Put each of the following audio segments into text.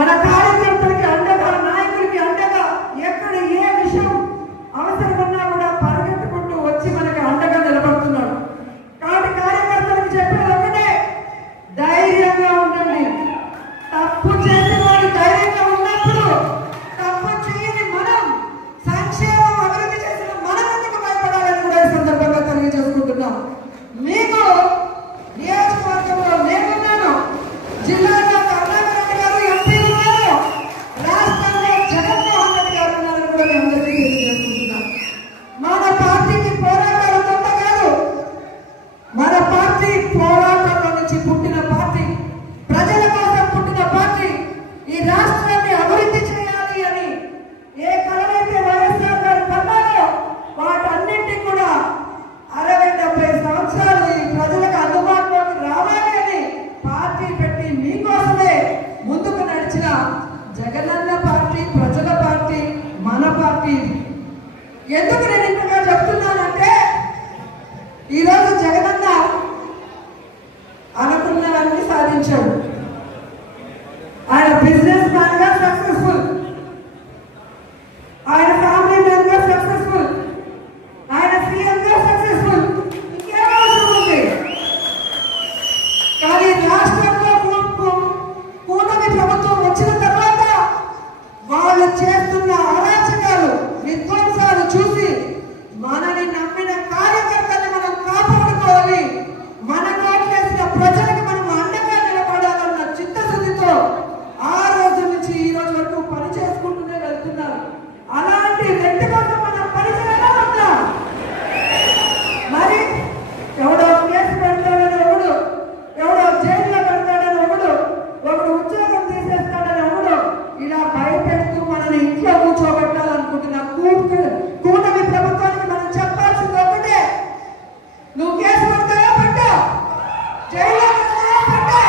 మన కార్యకర్తలకి అండగా, నాయకులకి అండగా, ఎక్కడ ఏ విషయం అవసరమన్నా కూడా పరిగెత్తుకుంటూ వచ్చి మనకి అండగా నిలబడుతున్నాడు. కాబట్టి కార్యకర్తలకు చెప్పేది ఒకటే, ధైర్యంగా ఉండండి. తప్పు చేసిన వాడు ధైర్యంగా ఉన్నప్పుడు తప్పు చేయని మనం, సంక్షేమం అభివృద్ధి చేసిన మనం ఎందుకు భయపడాలని కూడా ఈ సందర్భంగా తెలియజేసుకుంటున్నాం. మీకు నియోజకవర్గంలో నేనున్నాను, జిల్లాలో కరుణాకర్ గారు ఎంపీ ఉన్నారు, రాష్ట్రంలో జగన్మోహన్ రెడ్డి గారు ఉన్నారని కూడా మేము అందరికీ తెలియజేసుకుంటున్నాం. మన పార్టీకి పోరాటాలు కొత్త కాదు. మన పార్టీ పోరాటంలో నుంచి పుట్టిన పార్టీ, ప్రజల కోసం పుట్టిన పార్టీ. ఈ రాష్ట్రాన్ని అభివృద్ధి చేయాలి అని ఏ కలనైతే వైఎస్ఆర్ గారు కన్నారో వాటన్నింటినీ కూడా 60-70 సంవత్సరాలు ఈ ప్రజలకు అందుబాటులోకి రావాలి అని పార్టీ పెట్టి మీకోసమే ముందుకు నడిచిన జగనన్న పార్టీ, ప్రజల పార్టీ, మన పార్టీ. ఎందుకు నేను ఇంతగా చెప్తున్నానంటే, ఈరోజు జగనన్న అనుకున్నవన్నీ సాధించాడు. ఆయన బిజినెస్ మ్యాన్ గా సక్సెస్ఫుల్, ఆయన ఫ్యామిలీ మ్యాన్ గా సక్సెస్ఫుల్, ఆయన సీఎం గా సక్సెస్ఫుల్. ఇంకేం అవసరం ఉంది? కానీ రాష్ట్రంలో కూటమి ప్రభుత్వం వచ్చిన తర్వాత వాళ్ళు చేస్తున్న అరాచకాలు, విధ్వంసాలు చూసి మనని నమ్మిన కార్యకర్తల్ని మనం కాపాడుకోవాలి, మన కోట్లేసిన ప్రజలకు మనం అండగా నిలబడాలన్న చిత్తశుద్ధితో ఆ రోజు నుంచి ఈ రోజు వరకు పని చేసుకుంటూనే వెళ్తున్నారు. అలాంటి వ్యక్తి కోసం మనం పని చేయాలన్నా మరి ఎవడో కేసు పెడతాడని ఒకడు, ఎవడో జైల్లో పెడతాడని ఒకడు ఉద్యోగం తీసేస్తాడని ఒకడు ఇలా భయపెడుతూ మనని ఇంట్లో కూర్చోబెట్టాలనుకుంటున్న కూటమి ప్రభుత్వానికి మనం చెప్పాల్సింది ఒకటే, నువ్వు కేసు పెడతావా పెట్టా, జైల్లో పెడతావా పెట్టా,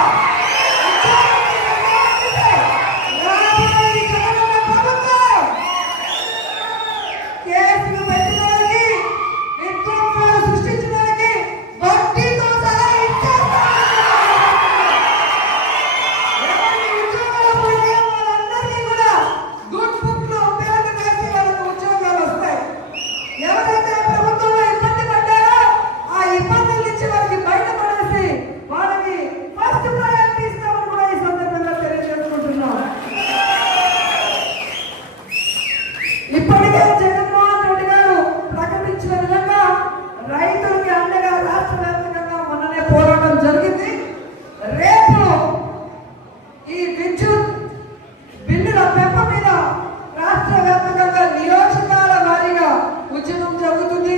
కేసులు పెట్టినోడికి, విధ్వంసాలు సృష్టించినోడికి వడ్డీతో సహా ఇచ్చేస్తాం. ఎవరికి ఉద్యోగాలు పోయినా వాళ్ళందరికీ కూడా గుడ్ బుక్ లో పేర్లు వేసి వాళ్ళకు ఉద్యోగాలు వస్తాయి. ఎవరైతే ప్రభుత్వంలో ఇబ్బంది పడ్డారో ఆ ఇబ్బందుల నుంచి వాళ్ళకి బయటపడేసి వాళ్ళకి ఫస్ట్ ప్రయారిటీ ఇస్తామని కూడా ఈ సందర్భంగా తెలియజేసుకుంటున్నాం. ఇప్పటికే జగన్మోహన్ రెడ్డి గారు ప్రకటించిన విధంగా రైతులకి అండగా రాష్ట్ర వ్యాప్తంగా మొన్ననే పోరాటం జరిగింది. రేపు ఈ విద్యుత్ బిల్లుల పెంపు మీద రాష్ట్ర వ్యాప్తంగా నియోజకాల వారీగా ఉద్యమం జరుగుతుంది.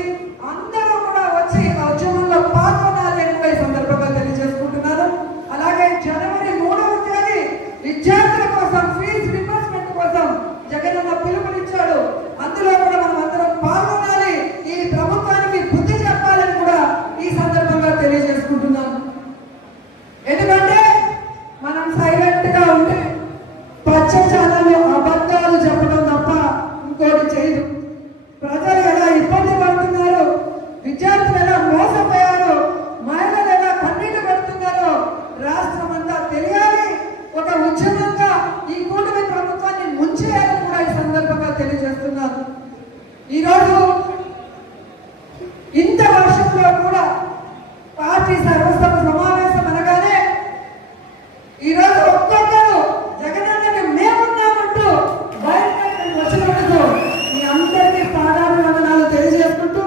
అందరూ కూడా వచ్చి ఆ ఉద్యమంలో పాల్గొనాలి అని కూడా ఈ సందర్భంగా తెలియజేసుకుంటున్నారు. అలాగే జనవరి 3వ తేదీ విద్యార్థుల కోసం ఫీజు రింబర్స్మెంట్ కోసం జగనన్న పిలుపునిచ్చాడు. అందులో కూడా మనం అందరం పాల్గొనాలి, ఈ ప్రభుత్వానికి బుద్ధి చెప్పాలని కూడా ఈ సందర్భంగా తెలియజేసుకుంటున్నాను. ఎందుకంటే మనం సైలెంట్ గా ఉంటే పచ్చ ఛానల్లో అబద్ధాలు చెప్పడం తప్ప ఇంకోటి చేయదు. ప్రజలు ఎలా ఇబ్బంది పడుతున్నారు, విద్యార్థులు ఎలా మోసపోయారు, మహిళలు ఎలా కన్నీళ్లు పెడుతున్నారో రాష్ట్రం అంతా తెలియాలి. ఒక ఉద్యమంగా ఈ కూటమి ప్రభుత్వాన్ని ముంచేయాలని కూడా ఈ సందర్భంగా తెలియజేస్తున్నారు. ఈరోజు ఇంత వర్షంలో కూడా పార్టీ సర్వసభ సమావేశం అనగానే ఈరోజు ఒక్కొక్కరు జగనన్నకి మేమున్నామంటూ బయటకు వచ్చినందుకు మీ అందరికీ పాదాభివందనాలు తెలియజేసుకుంటూ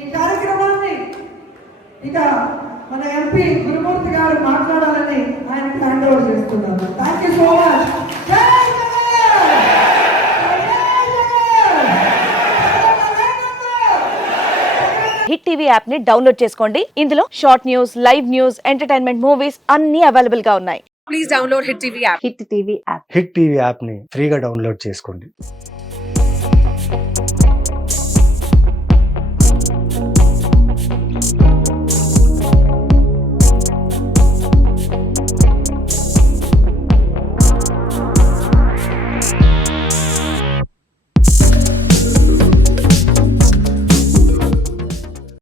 ఈ కార్యక్రమాన్ని ఇక మన ఎంపీ గురుమూర్తి గారు మాట్లాడాలని ఆయనకి హ్యాండ్ ఓవర్ చేస్తున్నాను. Thank you so much. జై జగన్! హిట్ టీవీ యాప్ ని డౌన్లోడ్ చేసుకోండి. ఇందులో short news, live news, entertainment movies అన్ని అవైలబుల్ గా ఉన్నాయి. Please download hit TV app. Hit TV యాప్ని ఫ్రీగా డౌన్లోడ్ చేసుకోండి.